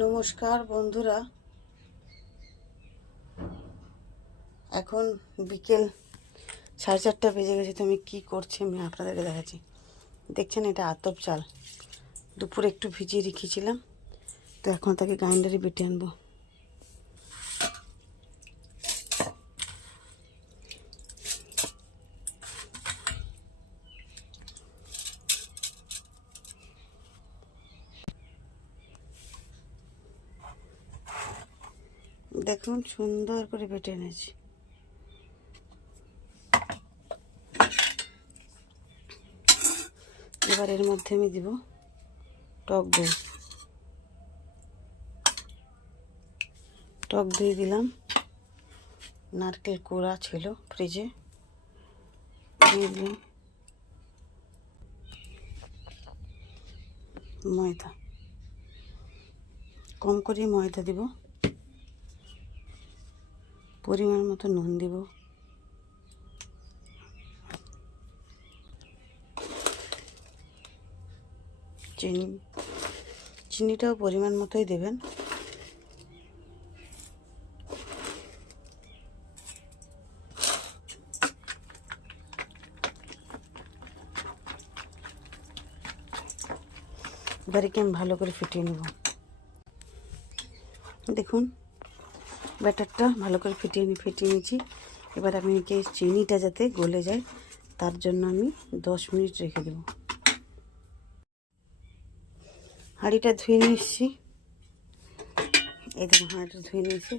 নমস্কার, বন্ধুরা। এখন বিকেল সাড়ে চারটা বেজে গেছে, তো আমি কী করছি আমি আপনাদেরকে দেখাচ্ছি। দেখছেন এটা আতপ চাল। দুপুরে একটু ভিজিয়ে রেখেছিলাম, তো এখন তাকে গ্রাইন্ডারে বেটে আনব। দেখুন, সুন্দর করে বেটে এনেছি। এবার এর মধ্যে আমি দিব টক দই। টক দই দিলাম। নারকেল কোড়া ছিল ফ্রিজে। দিলাম ময়দা। কম করে ময়দা দিব। পরিমাণ মতো নুন দিব। চিনি, চিনিটাও পরিমাণ মতোই দেবেন। এবারে কি আমি ভালো করে ফিটিয়ে নেব? দেখুন। ব্যাটারটা ভালো করে ফিটিয়ে নিয়ে ফেটিয়ে নিয়েছি। এবার আমি একে চিনিটা যাতে গলে যায়, তার জন্য আমি দশ মিনিট রেখে দেব। হাঁড়িটা ধুয়ে নিচ্ছি এই দেখুন, হাঁড়িটা ধুয়ে নিয়েছি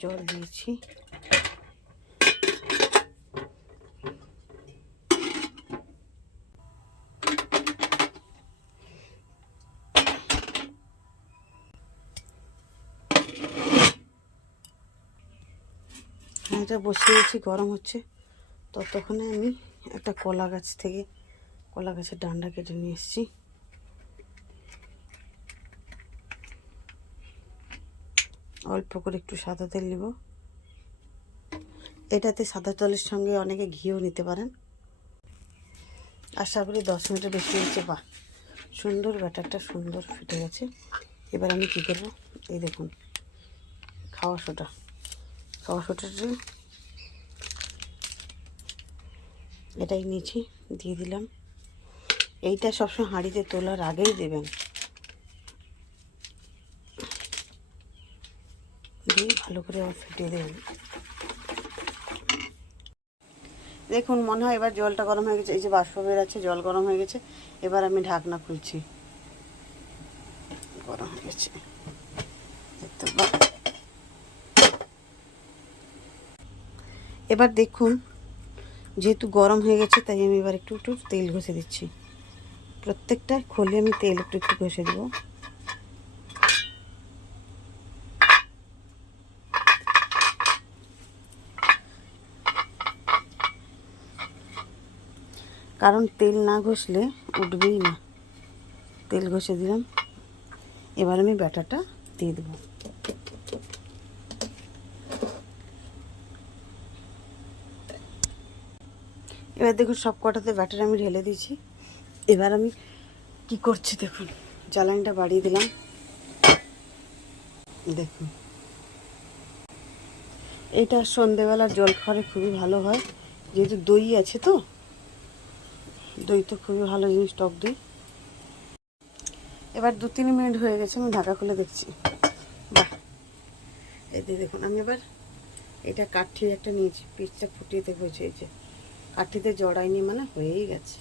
জল দিয়েছি। এটা বসে বসিয়েছি গরম হচ্ছে। ততক্ষণে আমি একটা কলা গাছ থেকে কলা গাছের ডান্ডা কেটে নিয়ে এসেছি। অল্প করে একটু সাদা তেল নেব। এটাতে সাদা তেলের সঙ্গে অনেকে ঘিও নিতে পারেন। আশা করি দশ মিনিটের বেশি হয়েছে। বা সুন্দর ব্যাটারটা, সুন্দর ফুটে গেছে। এবার আমি কী করব? এই দেখুন, খাওয়া সোটা এটাই নিয়েছি, দিয়ে দিলাম। এইটা সবসময় হাঁড়িতে তোলার আগেই দেবেন। দিয়ে ভালো করে আবার ফেটিয়ে দেবেন। দেখুন, মনে হয় এবার জলটা গরম হয়ে গেছে, এই যে বাষ্প বেরাচ্ছে জল গরম হয়ে গেছে, এবার আমি ঢাকনা খুলছি। গরম হয়ে গেছে। দেখতে এবার দেখুন, যেহেতু গরম হয়ে গেছে, তাই আমি এবার একটু একটু তেল ঘষে দিচ্ছি। প্রত্যেকটা খোলে আমি তেল একটু একটু ঘষে দেবো। কারণ তেল না ঘষলে উঠবেই না। তেল ঘষে দিলাম। এবার আমি ব্যাটাটা দিয়ে দেবো। এবার দেখুন সব কটাতে ব্যাটার আমি ঢেলে দিয়েছি। এবার আমি কি করছি দেখুন, জ্বালানিটা বাড়িয়ে দিলাম। দেখুন। এটা সন্ধেবেলার জল খাওয়ারে খুবই ভালো হয়, যেহেতু দই আছে তো। দই তো খুবই ভালো জিনিস, টক দই। এবার দু তিন মিনিট হয়ে গেছে, আমি ঢাকা খুলে দেখছি। বাহ! এই দিয়ে দেখুন, আমি এবার এটা কাঠি একটা নিয়েছি পিসটা ফুটিয়ে দেখেছি এই যে। কাঠিতে জড়াইনি মানে হয়েই গেছে।